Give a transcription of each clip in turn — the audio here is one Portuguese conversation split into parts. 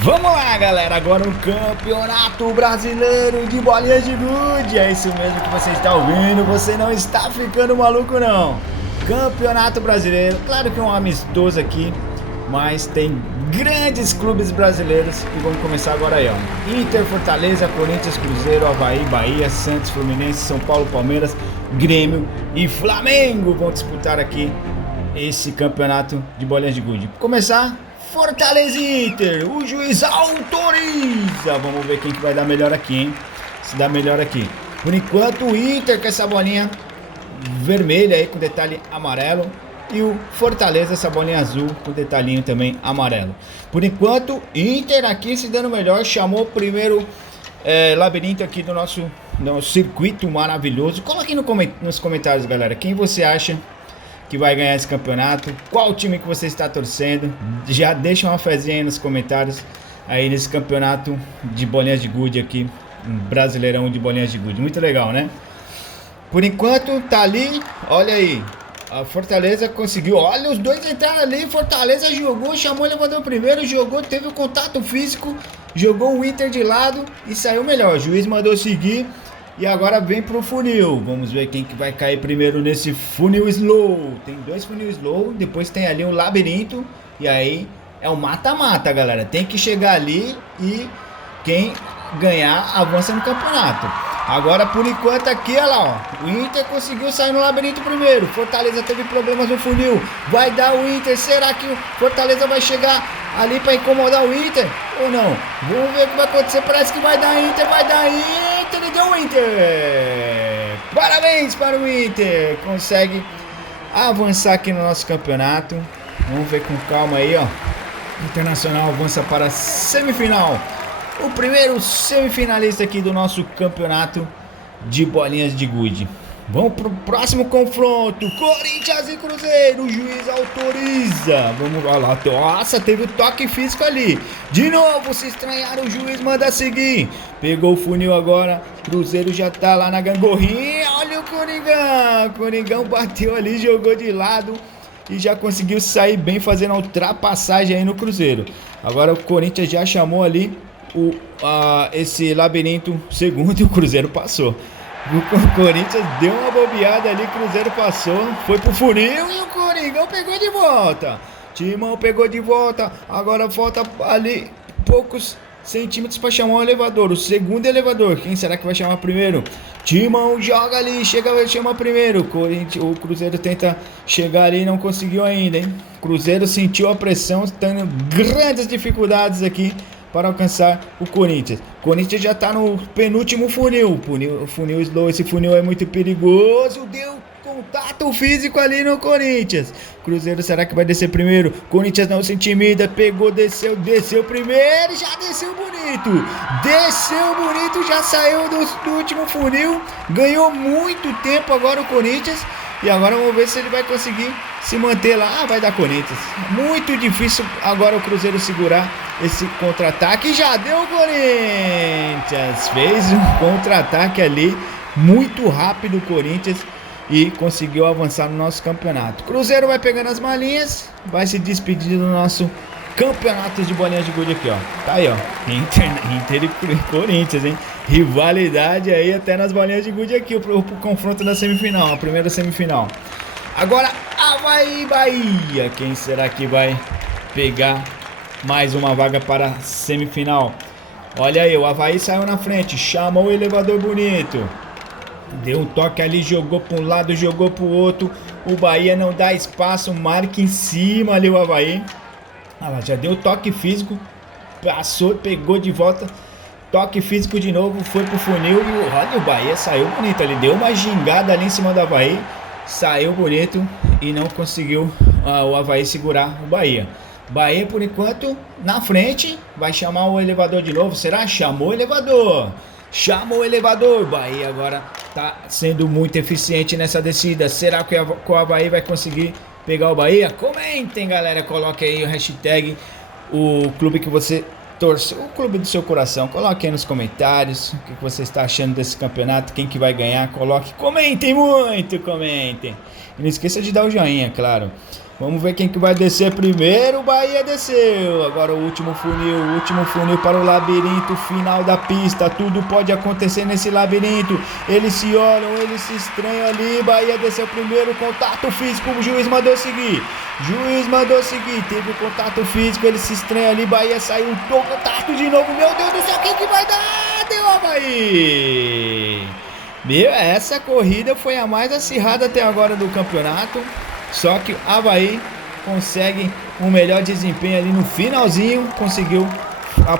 Vamos lá, galera, agora o Campeonato Brasileiro de Bolinhas de Gude. É isso mesmo que você está ouvindo, você não está ficando maluco não. Campeonato Brasileiro, claro que é um amistoso aqui, mas tem grandes clubes brasileiros e vamos começar agora aí, ó. Inter, Fortaleza, Corinthians, Cruzeiro, Avaí, Bahia, Santos, Fluminense, São Paulo, Palmeiras, Grêmio e Flamengo vão disputar aqui esse campeonato de Bolinhas de Gude. Para começar, Fortaleza e Inter, o juiz autoriza. Vamos ver quem que vai dar melhor aqui, hein? Se dá melhor aqui. Por enquanto o Inter com essa bolinha vermelha aí com detalhe amarelo e o Fortaleza essa bolinha azul com detalhinho também amarelo. Por enquanto Inter aqui se dando melhor, chamou o primeiro labirinto aqui do nosso circuito maravilhoso. Coloque nos comentários, galera, quem você acha que vai ganhar esse campeonato, qual time que você está torcendo. Já deixa uma fezinha aí nos comentários aí nesse campeonato de bolinhas de gude aqui, um brasileirão de bolinhas de gude, muito legal, né? Por enquanto tá ali, olha aí, a Fortaleza conseguiu, olha os dois entraram ali, Fortaleza jogou, chamou o elevador primeiro, jogou, teve o contato físico, jogou o Inter de lado e saiu melhor, o juiz mandou seguir. E agora vem pro funil. Vamos ver quem que vai cair primeiro nesse funil slow. Tem dois funil slow, depois tem ali um labirinto. E aí é um mata-mata, galera. Tem que chegar ali e quem ganhar avança no campeonato. Agora por enquanto aqui, olha lá, ó, o Inter conseguiu sair no labirinto primeiro. Fortaleza teve problemas no funil. Vai dar o Inter. Será que o Fortaleza vai chegar ali para incomodar o Inter ou não? Vamos ver o que vai acontecer. Parece que vai dar Inter, vai dar Inter. Ele deu o Inter. Parabéns para o Inter. Consegue avançar aqui no nosso campeonato. Vamos ver com calma aí, ó. Internacional avança para a semifinal. O primeiro semifinalista aqui do nosso campeonato de bolinhas de gude. Vamos pro próximo confronto. Corinthians e Cruzeiro. O juiz autoriza. Vamos lá. Nossa, teve o toque físico ali. De novo, se estranhar, o juiz manda seguir. Pegou o funil agora. Cruzeiro já tá lá na gangorrinha. Olha o Coringão. Coringão bateu ali, jogou de lado. E já conseguiu sair bem fazendo a ultrapassagem aí no Cruzeiro. Agora o Corinthians já chamou ali esse labirinto segundo e o Cruzeiro passou. O Corinthians deu uma bobeada ali, Cruzeiro passou, foi pro funil e o Coringão pegou de volta. Timão pegou de volta, agora falta ali poucos centímetros para chamar o elevador, o segundo elevador. Quem será que vai chamar primeiro? Timão joga ali, chama primeiro. O Cruzeiro tenta chegar ali e não conseguiu ainda, hein? Cruzeiro sentiu a pressão, tendo grandes dificuldades aqui para alcançar o Corinthians. O Corinthians já está no penúltimo funil. Funil slow, esse funil é muito perigoso. Deu contato físico ali no Corinthians. Cruzeiro, será que vai descer primeiro? Corinthians não se intimida, pegou, desceu primeiro, já desceu bonito. Desceu bonito, já saiu do último funil. Ganhou muito tempo agora o Corinthians. E agora vamos ver se ele vai conseguir se manter lá. Vai dar Corinthians. Muito difícil agora o Cruzeiro segurar esse contra-ataque. Já deu o Corinthians. Fez um contra-ataque ali. Muito rápido o Corinthians. E conseguiu avançar no nosso campeonato. Cruzeiro vai pegando as malinhas. Vai se despedir do nosso campeonato de bolinhas de gude aqui, ó. Tá aí, ó. Inter e Corinthians, hein? Rivalidade aí até nas bolinhas de gude aqui. O confronto da semifinal, a primeira semifinal. Agora, Avaí Bahia. Quem será que vai pegar mais uma vaga para a semifinal? Olha aí, o Avaí saiu na frente. Chamou o elevador bonito. Deu um toque ali, jogou para um lado, jogou para o outro. O Bahia não dá espaço, marca em cima ali o Avaí. Ah lá, já deu toque físico. Passou, pegou de volta. Toque físico de novo, foi pro funil. E olha, o Bahia saiu bonito ali. Deu uma gingada ali em cima do Avaí. Saiu bonito e não conseguiu o Avaí segurar o Bahia. Bahia, por enquanto, na frente. Vai chamar o elevador de novo. Será? Chamou o elevador. Chamou o elevador. Bahia agora tá sendo muito eficiente nessa descida. Será que o Avaí vai conseguir pegar o Bahia? Comentem, galera. Coloque aí o hashtag o clube que você torce, o clube do seu coração. Coloque aí nos comentários o que você está achando desse campeonato, quem que vai ganhar. Coloque, comentem muito, comentem. E não esqueça de dar o joinha, claro. Vamos ver quem que vai descer primeiro. O Bahia desceu. Agora o último funil para o labirinto final da pista. Tudo pode acontecer nesse labirinto. Eles se olham, eles se estranham ali. Bahia desceu primeiro, contato físico. O juiz mandou seguir. Teve o contato físico, ele se estranha ali. Bahia saiu, contato de novo. Meu Deus do céu, quem que vai dar? Deu a Bahia. Meu, essa corrida foi a mais acirrada até agora do campeonato. Só que o Avaí consegue um melhor desempenho ali no finalzinho. Conseguiu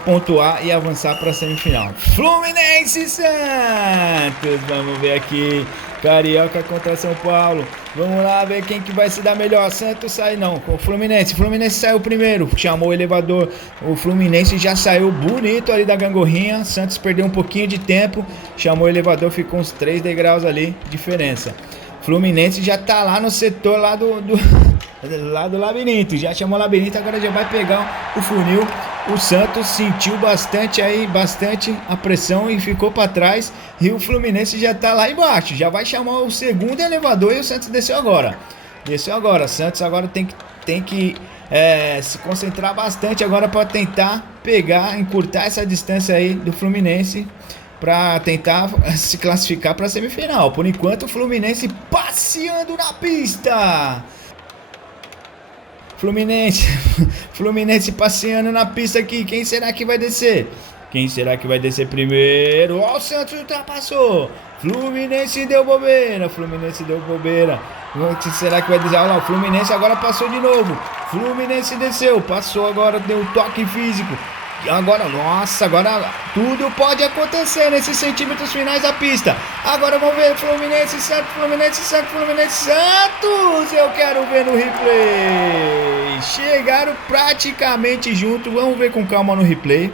pontuar e avançar para a semifinal. Fluminense e Santos. Vamos ver aqui. Carioca contra São Paulo. Vamos lá ver quem que vai se dar melhor. Santos sai não. O Fluminense saiu primeiro. Chamou o elevador. O Fluminense já saiu bonito ali da gangorrinha. Santos perdeu um pouquinho de tempo. Chamou o elevador. Ficou uns 3 degraus ali. Diferença. Fluminense já tá lá no setor lá do labirinto. Já chamou o labirinto, agora já vai pegar o funil. O Santos sentiu bastante a pressão e ficou para trás. E o Fluminense já tá lá embaixo. Já vai chamar o segundo elevador e o Santos desceu agora. Santos agora tem que se concentrar bastante agora para tentar encurtar essa distância aí do Fluminense, para tentar se classificar para a semifinal. Por enquanto o Fluminense passeando na pista. Fluminense passeando na pista aqui. Quem será que vai descer? Primeiro? Ó, o Santos ultrapassou. Fluminense deu bobeira. Será que vai descer? Olha lá, o Fluminense agora passou de novo. Fluminense desceu, passou agora, deu toque físico. Agora tudo pode acontecer nesses centímetros finais da pista. Agora vamos ver Fluminense, Santos. Eu quero ver no replay. Chegaram praticamente junto. Vamos ver com calma no replay.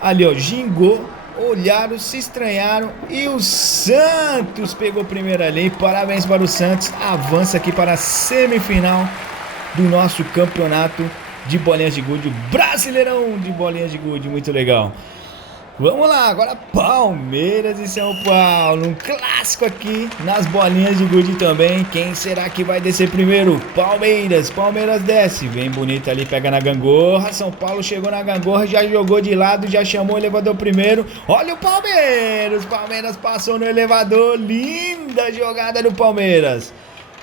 Ali, ó, gingou, olharam, se estranharam e o Santos pegou primeiro ali. Parabéns para o Santos. Avança aqui para a semifinal do nosso campeonato de bolinhas de gude, Brasileirão de bolinhas de gude, muito legal. Vamos lá, agora Palmeiras e São Paulo, um clássico aqui nas bolinhas de gude também. Quem será que vai descer primeiro? Palmeiras desce, vem bonito ali, pega na gangorra. São Paulo chegou na gangorra, já jogou de lado, já chamou o elevador primeiro. Olha o Palmeiras passou no elevador, linda jogada do Palmeiras.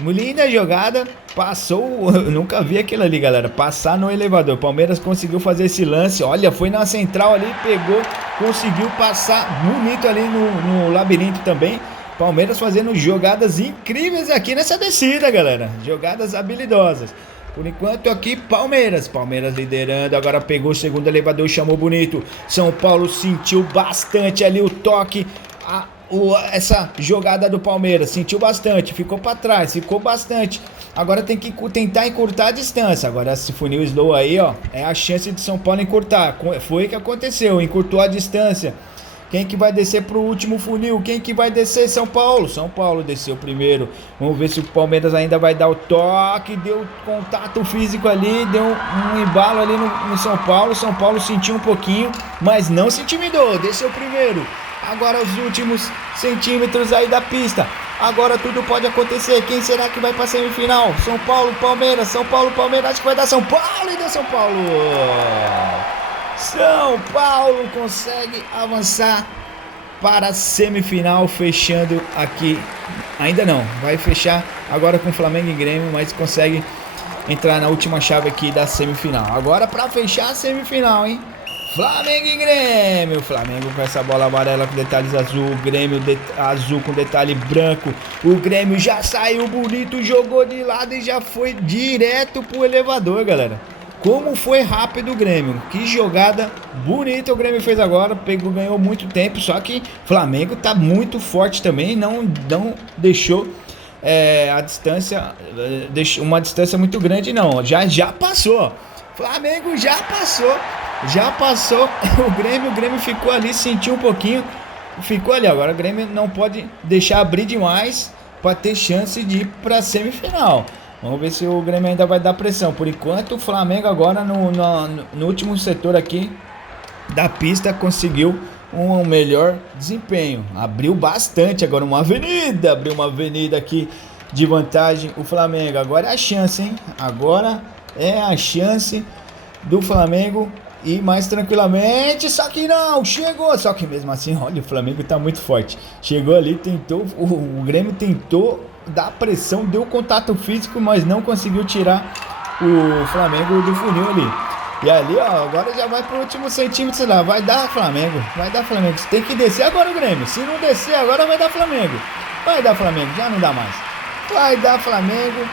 Linda jogada, passou, eu nunca vi aquilo ali, galera, passar no elevador. Palmeiras conseguiu fazer esse lance, olha, foi na central ali, pegou, conseguiu passar bonito ali no labirinto também. Palmeiras fazendo jogadas incríveis aqui nessa descida, galera, jogadas habilidosas. Por enquanto aqui Palmeiras liderando, agora pegou o segundo elevador, chamou bonito. São Paulo sentiu bastante ali o toque, essa jogada do Palmeiras, sentiu bastante, ficou para trás, ficou bastante. Agora tem que tentar encurtar a distância. Agora esse funil slow aí, ó, é a chance de São Paulo encurtar. Foi o que aconteceu, encurtou a distância. Quem que vai descer pro último funil? Quem que vai descer? São Paulo desceu primeiro. Vamos ver se o Palmeiras ainda vai dar o toque. Deu contato físico ali, deu um embalo ali no São Paulo. São Paulo sentiu um pouquinho, mas não se intimidou, desceu primeiro. Agora os últimos centímetros aí da pista. Agora tudo pode acontecer. Quem será que vai para a semifinal? São Paulo, Palmeiras. Acho que vai dar São Paulo e deu São Paulo. São Paulo consegue avançar para a semifinal, fechando aqui. Ainda não, vai fechar agora com Flamengo e Grêmio, mas consegue entrar na última chave aqui da semifinal. Agora para fechar a semifinal, hein? Flamengo e Grêmio. Flamengo com essa bola amarela com detalhes azul. Grêmio azul com detalhe branco. O Grêmio já saiu bonito, jogou de lado e já foi direto pro elevador, galera. Como foi rápido o Grêmio. Que jogada bonita o Grêmio fez agora. Ganhou muito tempo. Só que Flamengo tá muito forte também. Não deixou a distância. Deixou uma distância muito grande, não. Já passou. Flamengo já passou o Grêmio ficou ali, sentiu um pouquinho, ficou ali. Agora o Grêmio não pode deixar abrir demais para ter chance de ir para a semifinal. Vamos ver se o Grêmio ainda vai dar pressão. Por enquanto o Flamengo agora no último setor aqui da pista conseguiu um melhor desempenho. Abriu bastante agora abriu uma avenida aqui de vantagem o Flamengo. Agora é a chance, hein? Agora é a chance do Flamengo ir mais tranquilamente. Só que não, chegou. Só que mesmo assim, olha, o Flamengo tá muito forte. Chegou ali, tentou, o Grêmio tentou dar pressão, deu contato físico, mas não conseguiu tirar o Flamengo do funil ali. E ali, ó, agora já vai pro último centímetro lá. Vai dar Flamengo, vai dar Flamengo. Tem que descer agora o Grêmio. Se não descer agora, vai dar Flamengo. Vai dar Flamengo, já não dá mais. Vai dar Flamengo.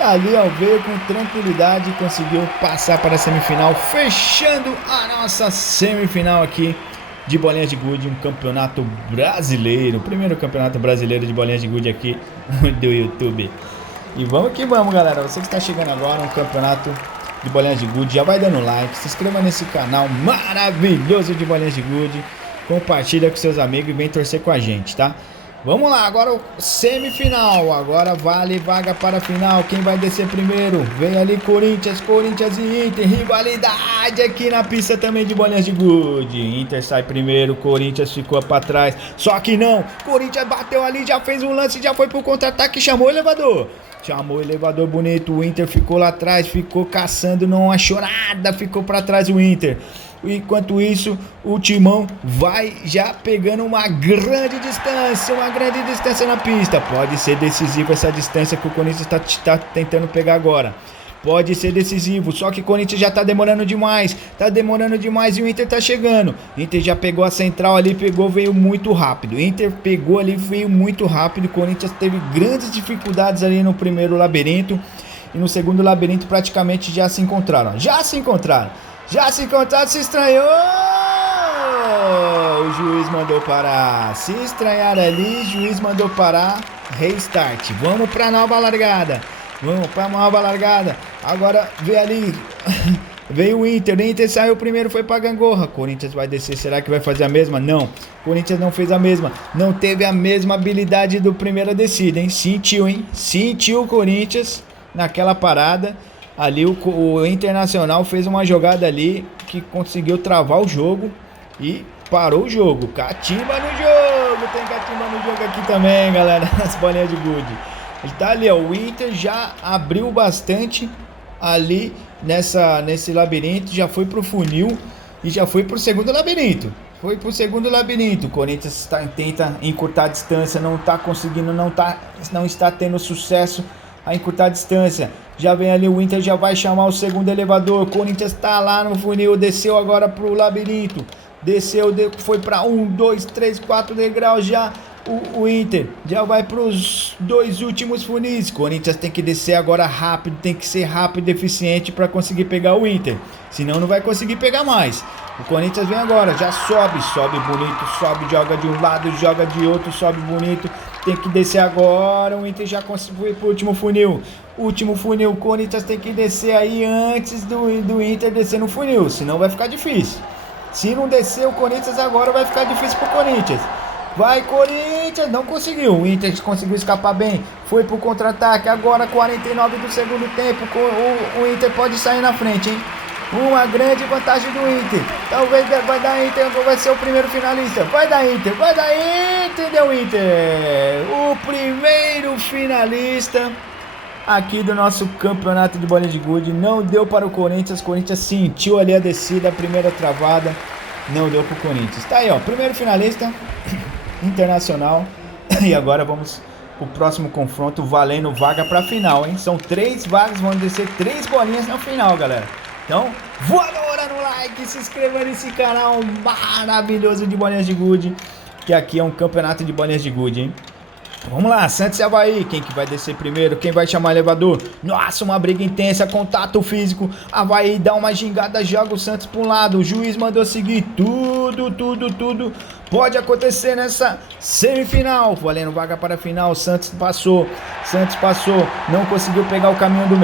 Ali, ó, veio com tranquilidade, conseguiu passar para a semifinal, fechando a nossa semifinal aqui de bolinhas de gude, um campeonato brasileiro, primeiro campeonato brasileiro de bolinhas de gude aqui do YouTube. E vamos que vamos, galera. Você que está chegando agora, um campeonato de bolinhas de gude, já vai dando like, se inscreva nesse canal maravilhoso de bolinhas de gude, compartilha com seus amigos e vem torcer com a gente, tá? Vamos lá, agora o semifinal, agora vale vaga para a final, quem vai descer primeiro? Vem ali Corinthians e Inter, rivalidade aqui na pista também de bolinhas de gude. Inter sai primeiro, Corinthians ficou para trás, só que não, Corinthians bateu ali, já fez um lance, já foi pro contra-ataque, chamou o elevador. Chamou o elevador bonito, o Inter ficou lá atrás, ficou caçando, não achou nada, ficou para trás o Inter. Enquanto isso, o Timão vai já pegando uma grande distância na pista. Pode ser decisivo essa distância que o Corinthians está tentando pegar agora. Pode ser decisivo, só que o Corinthians já tá demorando demais e o Inter tá chegando. O Inter já pegou a central ali, veio muito rápido. O Inter pegou ali, veio muito rápido. O Corinthians teve grandes dificuldades ali no primeiro labirinto. E no segundo labirinto praticamente já se encontraram, se estranhou, o juiz mandou parar, se estranharam ali, juiz mandou parar, restart, vamos pra nova largada, agora vê ali, veio o Inter saiu primeiro, foi pra gangorra, Corinthians vai descer, será que vai fazer a mesma? Não, Corinthians não fez a mesma, não teve a mesma habilidade do primeira descida, sentiu o Corinthians naquela parada. Ali o Internacional fez uma jogada ali que conseguiu travar o jogo e parou o jogo. Catimba no jogo, tem catimba no jogo aqui também, galera, as bolinhas de gude. Ele tá ali, ó, o Inter já abriu bastante ali nesse labirinto, já foi pro funil e já foi pro segundo labirinto. O Corinthians tenta encurtar a distância, não tá conseguindo, não está tendo sucesso a encurtar a distância. Já vem ali o Inter, já vai chamar o segundo elevador. Corinthians tá lá no funil, desceu agora pro labirinto. Foi para 1, 2, 3, 4 degraus já. O Inter já vai pros 2 últimos funis. Corinthians tem que descer agora rápido, tem que ser rápido e eficiente para conseguir pegar o Inter. Senão não vai conseguir pegar mais. O Corinthians vem agora, já sobe bonito, joga de um lado, joga de outro, sobe bonito. Tem que descer agora, o Inter já conseguiu ir pro último funil. O Corinthians tem que descer aí antes do Inter descer no funil, senão vai ficar difícil. Se não descer o Corinthians agora, vai ficar difícil pro Corinthians. Vai Corinthians, não conseguiu, o Inter conseguiu escapar bem, foi pro contra-ataque, agora 49 do segundo tempo, o Inter pode sair na frente, hein? Uma grande vantagem do Inter, talvez vai dar Inter, vai ser o primeiro finalista, vai dar Inter, deu Inter, o primeiro finalista aqui do nosso campeonato de bolinha de gude. Não deu para o Corinthians sentiu ali a descida, a primeira travada, não deu para o Corinthians. Tá aí, ó, primeiro finalista, Internacional. E agora vamos pro próximo confronto, valendo vaga para final, hein? São 3 vagas, vão descer 3 bolinhas na final, galera. Então, voadora no like, se inscreva nesse canal maravilhoso de bolinhas de gude, que aqui é um campeonato de bolinhas de gude, hein? Vamos lá, Santos e Avaí, quem que vai descer primeiro, quem vai chamar elevador? Nossa, uma briga intensa, contato físico, Avaí dá uma gingada, joga o Santos para um lado, o juiz mandou seguir, tudo pode acontecer nessa semifinal, valendo vaga para a final. Santos passou, não conseguiu pegar o caminho do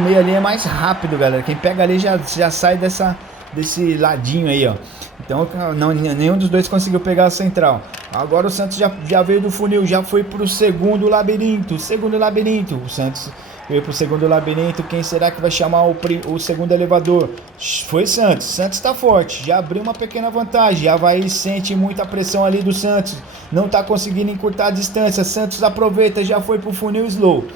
meio ali é mais rápido, galera, quem pega ali já sai desse ladinho aí, ó. Então nenhum dos dois conseguiu pegar a central. Agora o Santos já veio do funil, já foi pro segundo labirinto. O Santos veio pro segundo labirinto. Quem será que vai chamar o segundo elevador? Foi Santos. Santos tá forte, já abriu uma pequena vantagem. Avaí sente muita pressão ali do Santos, não tá conseguindo encurtar a distância. Santos aproveita, já foi pro funil slow.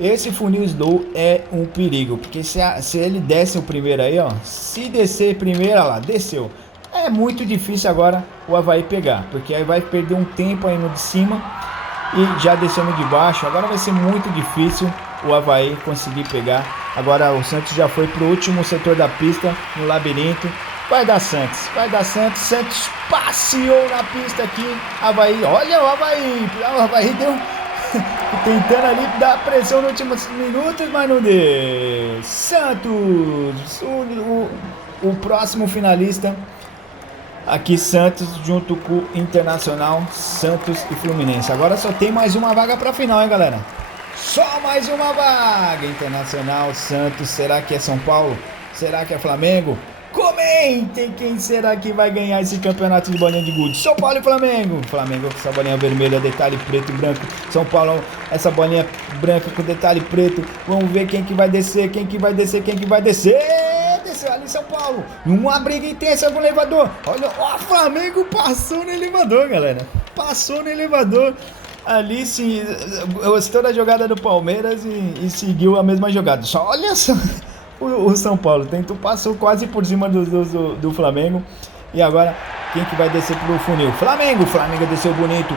Esse funil slow é um perigo, porque se ele desce o primeiro aí, ó, se descer primeiro, olha lá, desceu. É muito difícil agora o Avaí pegar, porque aí vai perder um tempo aí no de cima e já descendo de baixo. Agora vai ser muito difícil o Avaí conseguir pegar. Agora o Santos já foi pro último setor da pista, no labirinto. Vai dar Santos, vai dar Santos. Santos passeou na pista aqui. Avaí, olha o Avaí deu... tentando ali dar pressão nos últimos minutos, mas não deu. Santos, o próximo finalista aqui, Santos junto com o Internacional, Santos e Fluminense. Agora só tem mais uma vaga para final, hein, galera? Só mais uma vaga. Internacional, Santos, será que é São Paulo? Será que é Flamengo? Comentem quem será que vai ganhar esse campeonato de bolinha de gude. São Paulo e Flamengo. Flamengo com essa bolinha vermelha, detalhe preto e branco. São Paulo, essa bolinha branca com detalhe preto. Vamos ver quem que vai descer, quem que vai descer, quem que vai descer. Desceu ali São Paulo. Uma briga intensa no elevador. Olha, ó, o Flamengo passou no elevador, galera. Passou no elevador. Ali sim, gostou da jogada do Palmeiras e seguiu a mesma jogada. Só olha só. O São Paulo passou quase por cima do Flamengo. E agora, quem que vai descer pro funil? Flamengo desceu bonito.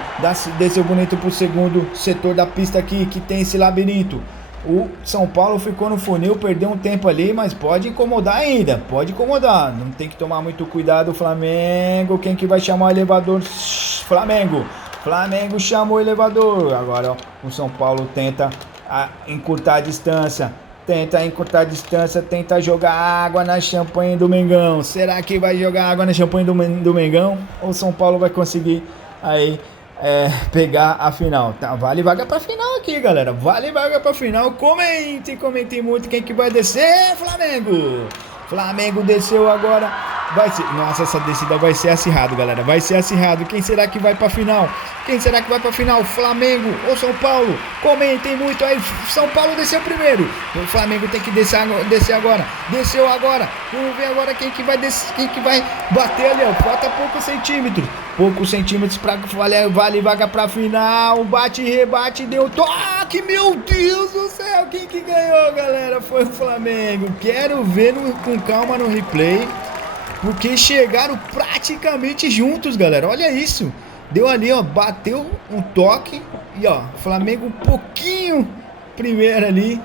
Desceu bonito pro segundo setor da pista aqui, que tem esse labirinto. O São Paulo ficou no funil, perdeu um tempo ali, mas pode incomodar ainda. Pode incomodar, não tem que tomar muito cuidado. Flamengo, quem que vai chamar o elevador? Flamengo chamou o elevador. Agora, ó, o São Paulo tenta encurtar a distância. Tenta jogar água na champanhe do Mengão. Será que vai jogar água na champanhe do Mengão? Ou São Paulo vai conseguir aí pegar a final? Tá, vale vaga pra final aqui, galera. Vale vaga pra final. Comentem muito quem que vai descer. Flamengo desceu agora. Vai ser, nossa, essa descida vai ser acirrado, galera. Vai ser acirrado. Quem será que vai pra final? Flamengo ou São Paulo? Comentem muito aí. São Paulo desceu primeiro. O Flamengo tem que descer agora. Desceu agora. Vamos ver agora quem que vai bater ali, ó. Falta poucos centímetros pra vale vaga pra final. Bate e rebate, deu toque. Meu Deus do céu, quem que ganhou, galera? Foi o Flamengo. Quero ver com calma no replay, porque chegaram praticamente juntos, galera. Olha isso. Deu ali, ó, bateu um toque e ó, Flamengo um pouquinho primeiro ali.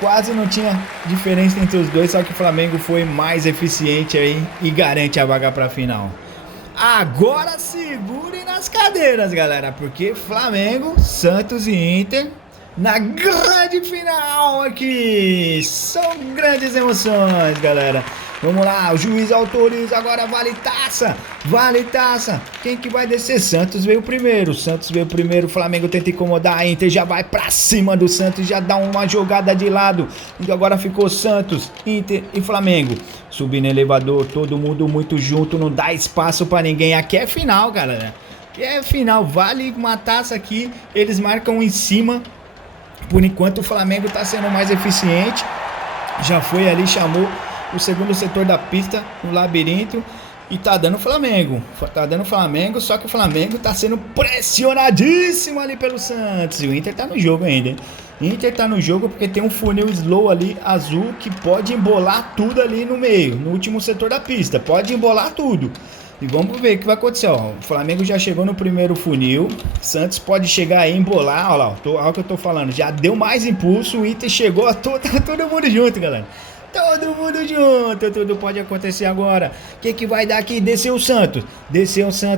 Quase não tinha diferença entre os dois, só que o Flamengo foi mais eficiente aí e garante a vaga pra final. Agora segurem nas cadeiras, galera, porque Flamengo, Santos e Inter na grande final aqui. São grandes emoções, galera. Vamos lá, o juiz autoriza, agora vale taça. Quem que vai descer? Santos veio primeiro, Flamengo tenta incomodar, a Inter já vai pra cima do Santos, já dá uma jogada de lado. E agora ficou Santos, Inter e Flamengo. Subindo no elevador, todo mundo muito junto, não dá espaço pra ninguém. Aqui é final, galera. Aqui é final, vale uma taça aqui, eles marcam em cima. Por enquanto o Flamengo tá sendo mais eficiente. Já foi ali, chamou o segundo setor da pista no labirinto e tá dando Flamengo, só que o Flamengo tá sendo pressionadíssimo ali pelo Santos. E o Inter tá no jogo ainda, hein? Inter tá no jogo porque tem um funil slow ali, azul, que pode embolar tudo ali no meio, no último setor da pista, pode embolar tudo. E vamos ver o que vai acontecer, ó. O Flamengo já chegou no primeiro funil, Santos pode chegar aí, embolar, ó lá, olha o que eu tô falando, já deu mais impulso, o Inter chegou, todo mundo junto, galera. Todo mundo junto, tudo pode acontecer agora. O que vai dar aqui? Desceu o Santos,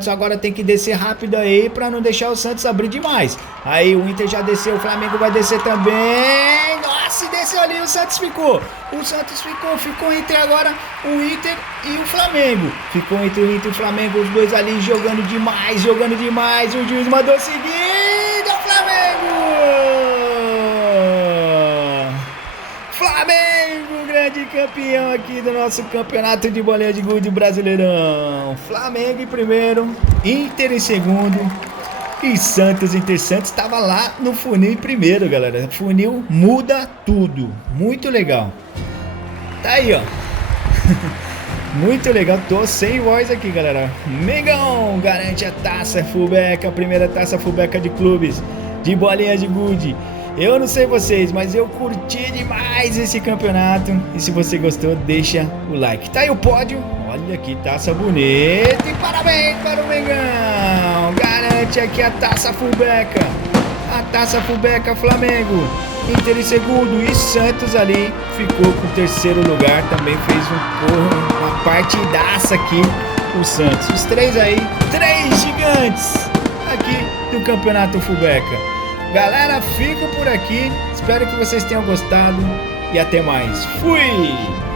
agora tem que descer rápido aí pra não deixar o Santos abrir demais. Aí o Inter já desceu, o Flamengo vai descer também. Nossa, desceu ali, o Santos ficou. Ficou entre agora o Inter e o Flamengo. Ficou entre o Inter e o Flamengo, os dois ali jogando demais. O juiz mandou seguir, é o Flamengo, grande campeão aqui do nosso campeonato de bolinha de gude Brasileirão. Flamengo em primeiro, Inter em segundo. E Santos Inter Santos estava lá no funil em primeiro, galera. Funil muda tudo. Muito legal. Tá aí, ó. Muito legal. Tô sem voz aqui, galera. Mengão garante a taça Fullback, a primeira taça Fullback de clubes de bolinha de gude. Eu não sei vocês, mas eu curti demais esse campeonato. E se você gostou, deixa o like. Tá aí o pódio. Olha que taça bonita. E parabéns para o Mengão. Garante aqui a taça Fullback. A taça Fullback Flamengo. Inter em segundo. E Santos ali ficou com o terceiro lugar. Também fez uma partidaça aqui o Santos. Os três aí, três gigantes aqui do campeonato Fullback. Galera, fico por aqui. Espero que vocês tenham gostado. E até mais. Fui!